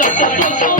Gracias.